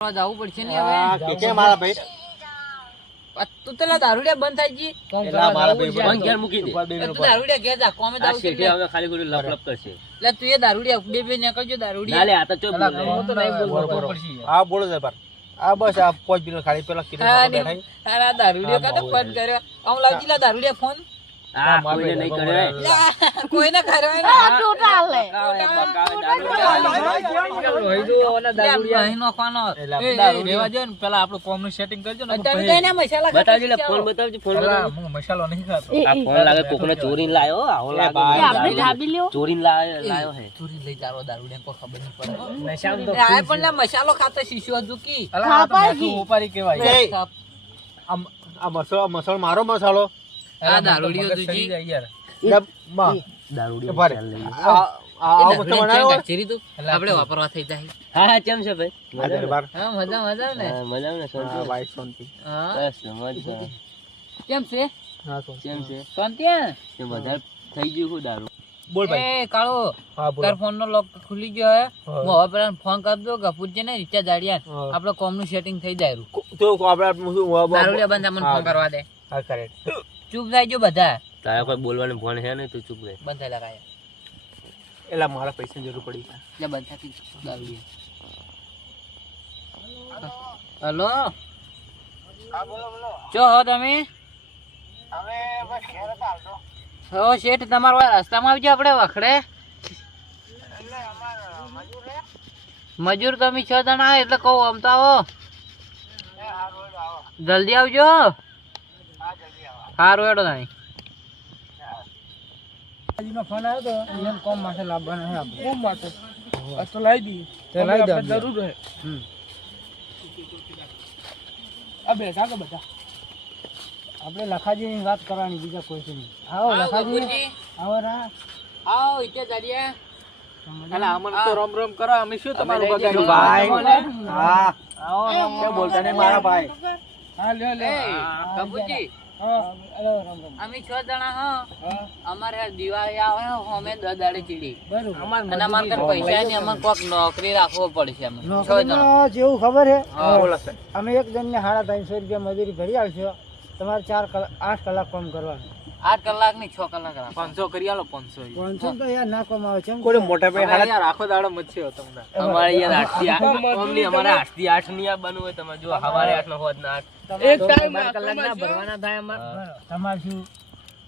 જવું પડશે ને હવે? કે કે મારા ભાઈ? તું પેલા દારૂડિયા બંધ થાય જી. એલા મારા ભાઈ બંધ ઘેર મૂકી દે. તું દારૂડિયા ઘેર જા કોમે દારૂ શેઠી હવે ખાલી ખોટું લપ લપ કરશે. એટલે તું એ દારૂડિયા બે બે ને કજો દારૂડિયા લે આ તો ચો બોલ. હું તો નહીં બોલ. આ બોલો પર આ બસ આ પાંચ મિનિટ ખાલી પેલા કીધું હા, દારૂડિયો હા, ફોન કર્યો. આમ લાવજી લા દારૂડિયા ફોન. આ કોઈને નહીં કોઈને કર્યો. લે, ને, પેલા આપણું કરજો ને મસાલા બતાવજે ફોન શીખો. ફોન હું મસાલો નહીં ખાતો આ ફોન લાગે કોકને ચોરીને લાયો આવો લાગે ચોરીને લાયો લાયો હે ચોરી લઈ જારો દારૂડિયાને કોઈ ખબર નહીં પડે નશામાં તો આ પણ મસાલો ખાતો શીશો હજુ કી અલા, આ કેવાય મસાલો આ મસાલો મારો મસાલો આ દારૂડિયો મગજ દૂજી. સડી જાય યાર. ડબ, માં. દારૂડિયો ઊભા રહે. ચાલ લઈ લે. આ આ- એ આવો મસાલો દારૂડિયાને બનાવ્યો ક્યાં ઘચેરી તું? એટલે આપણે વાપરવા થઈ જાય હા હા કેમ છે ભાઈ આ જરા બાર. હા મજા મજા ને મજા ને શાંતિ? ભાઈ, શાંતિ. હા બસ મજા કેમ છે હા, કેમ છે શાંતિ તે વધારે થઈ ગયું શું દારૂ બોલ ભાઈ એ કાળો તાર ફોન નો લોક ખુલી ગયો હે હું હવે પેલા ફોન કરી દો કે પૂછજે ને રિચાર્જ આડિયા હા. આપડે કોમનું સેટિંગ થઈ જાય રૂ. તો આપણે દારૂડિયા બંધ મને ફોન કરવા દે હા correct. ચૂપ થાય જો બધા. તારા કોઈ બોલવાનું ફોન છે ને તું ચૂપ રહે. બંધ લગાય એલા મારા પૈસાની જરૂર પડી એટલે બંધ થાતી હલો? ચો હો તમે? હો શેઠ તમારો રસ્તામાં રસ્તામાં આવજો આપણે વખડે. મજૂર તમે છ જણા એટલે કહું આમ તો આવો. જલ્દી આવજો. સારું હેડો તાણી. ફોન આવ્યો તો એમ કોમ માટે લાવવાનો છે આપણે. કોમ માટે? તો લાવી દી તો લાવી દે જરૂર છે હમ. આ બેઠા બધા? આપણે લખાજીની વાત કરવાની બીજા કોઈ નહીં. આવો લખાજી. આવો રા. આવો અલા અમને તો રમ રમ કરો અમે શું તમારું બગાડ્યું? ભાઈ. હા. આવો બોલતા નહીં? મારા ભાઈ. હા લ્યો લે રમ અમે છ જણા હા. હા. અમારે દિવાળી આવે ને અમે દ દાડે ચીડી. બરોબર. અને અમારે પૈસા ની અમારે કોક નોકરી રાખવો પડશે અમે છ જણા. જેવું ખબર છે? અમે એક જણને સાડા ત્રણસો રૂપિયા મજૂરી ભરી આવશો. તમારે ચાર કલાક આઠ કલાક કામ કરવાનું. આઠ કલાકની છ કલાક પાંચસો કરી આલો પાંચસો પાંચસો તો યાર ના કમ આવે છે કોઈ મોટા ભાઈ યાર આખો દાડો મચ્યો તમને. અમારે યાર આઠથી આઠ ઓમની અમારે આઠથી આઠની આવવાનું હોય તમે જો હવારે આઠ નો હોત ના આઠ. તમારે તો બાર કલાક ના ભરવાના થાય અમારે તમારે શું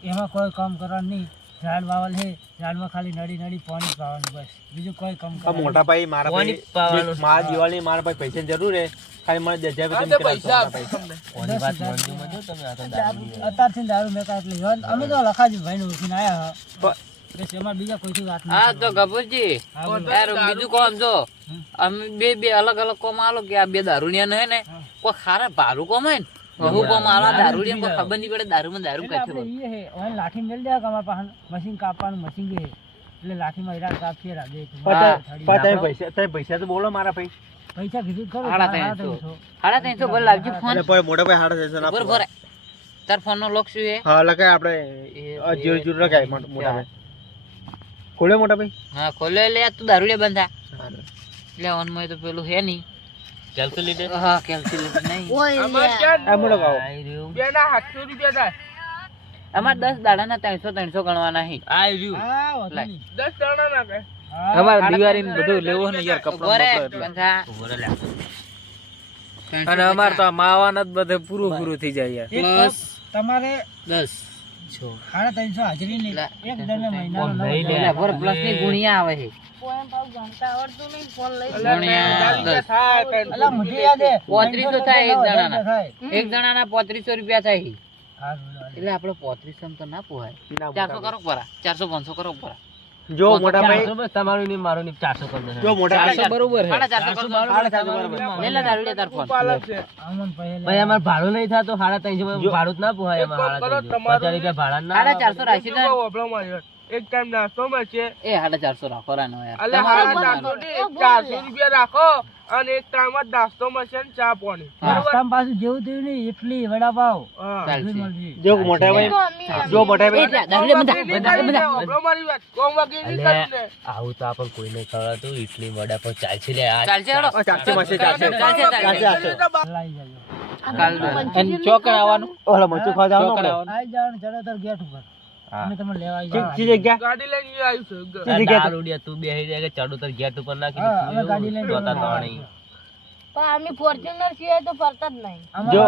એમાં કોઈ કામ કરવાનું નહીં. ઝાડ વાવલ છે ઝાડમાં ખાલી નડી નડી પાણી પાવાનું બસ. બીજું કોઈ કામ મોટા ભાઈ મારા પાણી પાવાનું? મારા દિવાળી મારા ભાઈ પૈસા જરૂર છે. ખાલી મને દસ હજાર પૈસા કોની વાત મંજૂમાં જો તમે આ તો દારૂ નહીં. અત્યારથી દારૂ એટલે યાર, અમે તો લખાજી બીજા કોઈથી વાત નહીં હા તો યાર બીજું કોમ જો. અમે બે બે અલગ અલગ કોમ આલો કે આ બે દારૂડિયા ને હે ને કોઈ ખારા ભારું કોમ હે ને બહુ કોમ આલા દારૂડિયા કોઈ ખબર નહીં પડે દારૂમાં દારૂ હે, હવે લાઠી મેલ દે કે પાહન મશીન કાપવાનું મશીન કે હે. એટલે લાઠીમાં ઈરાન કાપીએ રાખજે. તમે પૈસા પૈસા તો બોલો મારા ભાઈ પૈસા કીધું ખરું, સાડા ત્રણસો. ત્રણસો. સાડા ત્રણસો ભલે લાવજો ફોન. એટલે પણ મોટા ભાઈ હાડા પૈસા બરોબર તાર ફોન નો લોક શું છે? હા લખાય આપણે. જીરો જીરો લખાય મોટા મોટા ભાઈ. ખોલે મોટા ભાઈ? હા ખોલે લે તું દારૂડિયા બંધા. એટલે ઓનમાં તો પેલું હે નહીં. કેલ્ક્યુલેટર હા કેલ્ક્યુલેટર નહીં. આ મોટો ગાવો અમાર દાડાના ગણવાના હી રહ્યું. અમારે દિવાળી બધું લેવું ને યાર લે. અને અમારે તો માવા ને બધે પૂરું પૂરું થઈ જાય યાર. એક તમારે દસ સાડા ત્રણસો હાજરી નહીં એક. એટલે ભર પ્લસની ગુણિયા આવે છે. પોત્રીસો થાય એક ત્રણસો જણાના. એક જણાના પોત્રીસો રૂપિયા થાય. એટલે આપડે પોત્રીસો તો ના પોહાય. ના, ચારસો કરો પરા ચારસો પાંચસો કરો પરા. જો મોટા ભાઈ બસ તમારું નહીં મારું નહીં ચારસો કરી. જો મોટા ભાઈ બરોબર છે. ચારસો બરોબર ચારસો લે લે દારૂડિયા તાર ફોન. ભાઈ અમાર ભાડું નહીં થાતો સાડા ત્રણસો ભાડું જ ના પોહાય અમાર સાડા ત્રણસો. પચાસ રૂપિયા ભાડા ના સાડા ચારસો રાખી દે. એક ટાઈમ નાસ્તો મળશે એ સાડા ચારસો રાખો રાનો યાર એટલે ચારસો રૂપિયા રાખો અને એક ટાઈમ જ નાસ્તો મળશે ને ચા પાણી. પાછું જેવું થયું ને ઇડલી વડાપાવ. જો મોટા ભાઈ જો મોટા ભાઈ. આવું તો આપણને કોઈને ખવડાવતું ઇડલી વડાપાવ ચાલશે લે આ ચાલશે. ચાલશે, ચાલશે. ચાલશે, ચાલશે. ચોકડ આવવાનું? ઓલા મરચું ખાવા જવાનું આપણે. આઈ જવાનું ચડોતર ગેટ ઉપર. અમે તમને લેવા આવી ચી- જગ્યા ગાડી લઈને આવ્યું છે ચી જગ્યા દારૂડિયા તું બેહી જાય કે ચડો તાર ગેટ ઉપર નાખી હા, અમે ગાડી લઈને જોતા તો પણ અમે ફોર્ચ્યુનર સિવાય તો ફરતા જ નહીં જો,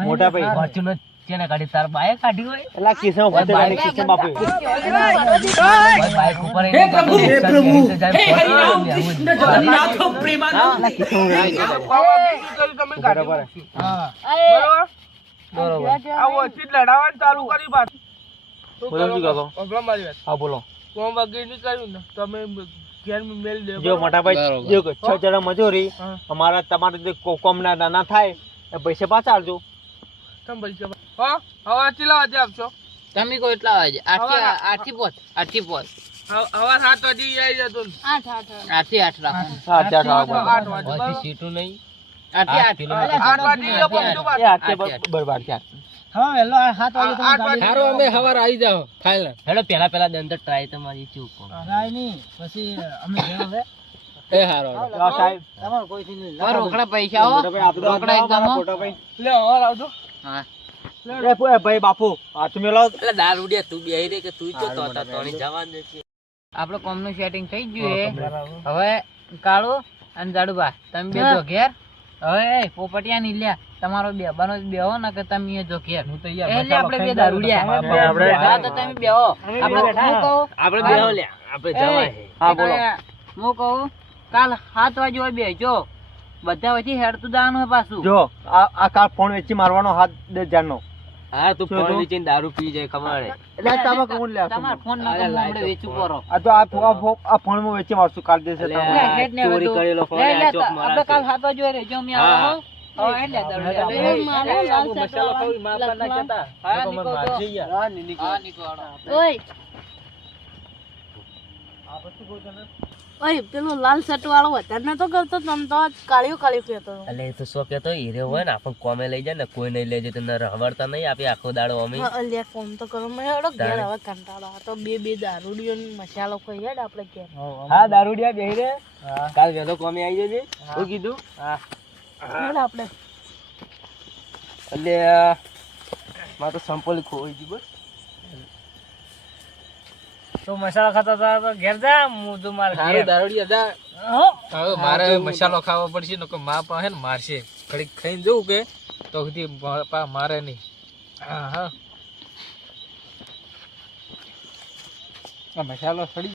મોટા ભાઈ, ફોર્ચ્યુનર ચેને કાઢી તાર બાએ કાઢી હોય એલા કિસ્સામાં ભરતે ગાડી કિસ્સામાં બાપુ બાઈક ઉપર હે પ્રભુ હે પ્રભુ એલા કિસ્સામાં ગાડી. ખાવા પીવું કર્યું તમે ગાડી બરાબર. મૂકી. હા. બરોબર આ લડાવવાનું ચાલુ કરી પાછું બોલો, શું કહો? સાંભળો મારી વાત. હા બોલો. કોમ વગર નહીં કર્યું ને તમે જો જો છ જણા મજૂરી અમારા તમારે થાય એ પૈસા પાછા આપજો. તમે પૈસા હા હવા ચેલા વાગે આપશો? તમે કહો એટલા વાગે. આઠથી આઠથી પોચ આઠથી પોચ. હવા સાત વાગે આવી જતો આઠ આઠ. આઠ. આઠથી આઠ આઠ વાગે સીટું નહીં. પેલા પેલા ટ્રાય તમારી ચૂક નહીં. પછી અમે હવે એ હારો સાહેબ. તમારે નહીં. રોકડા પૈસા હો. દો, રોકડા એકદમ લે આવજો હા. ભાઈ બાપુ એટલે દારૂડિયા તું બેહી રે કે તું તો મોટા તોણી જવાન છે. આપણે કોમનું સેટિંગ થઈ ગયું હવે કાળો અને જાડુબા તમે બે જો ઘેર. હવે પોપટિયા ની લ્યા તમારો બે જ બેહો ને કે તમે એ જો ઘેર. હું તો એટલે આપણે બે દારૂડિયા. બે આપણે હા તો તમે બેહો. આપણે હું કહું? આપણે બેહો લ્યા આપણે જવાય. હા, બોલો. હું કહું કાલ 7 વાગે હોય બેજો બધા વચ્ચે હેડતું જવાનું પાછું. જો આ કાલ ફોન વેચી મારવાનો હાથ દે હજાર નો હા તું ફોન? વેચીને દારૂ પી જાય ખબર એટલે તમે કોણ લે તમાર ફોન ના લાય વેચું પરો આ તો આ ફોન આ ફોનમાં વેચી મારશું કાલ દેશે તમે. ચોરી કરેલો ફોન આ ચોક મારા આપણે કાલ હાથો રેજો અમે હા. આવો હા, હા. ઓય ઓય પેલો લાલ શર્ટ વાળો વધારે નતો કરતો તમ તો કાળિયો કાળિયો કહેતો હતો. એટલે એ તો શું કહેતો હીરો હોય ને આપણ કોમે લઈ જાય ને કોઈ નહીં લઈ જાય તને રવડતા નહીં આપી આખો દાડો અમે. અલ્યા ફોન તો કરો મેં હેડો ઘેર હવે કંટાળો આ તો બે બે દારૂડીઓ ને મસાલો ખાઈ હેડ આપણે ઘેર. હા દારૂડિયા બેહી રે. કાલ વેલો કોમે આવી જજે. શું કીધું? હેડ આપણે. એટલે મારે તો સંપોલી ખોઈ ગયું બસ. તો મસાલો ખાતા હતા તો ઘેર જા હું તો મારે ઘેર. દારૂડિયા હો. હવે મારે મસાલો ખાવો પડશે નકો મા પાસે ને મારશે ઘડીક ખાઈને જવું કે તો સુધી પા મારે નહીં હા હા મસાલો સડી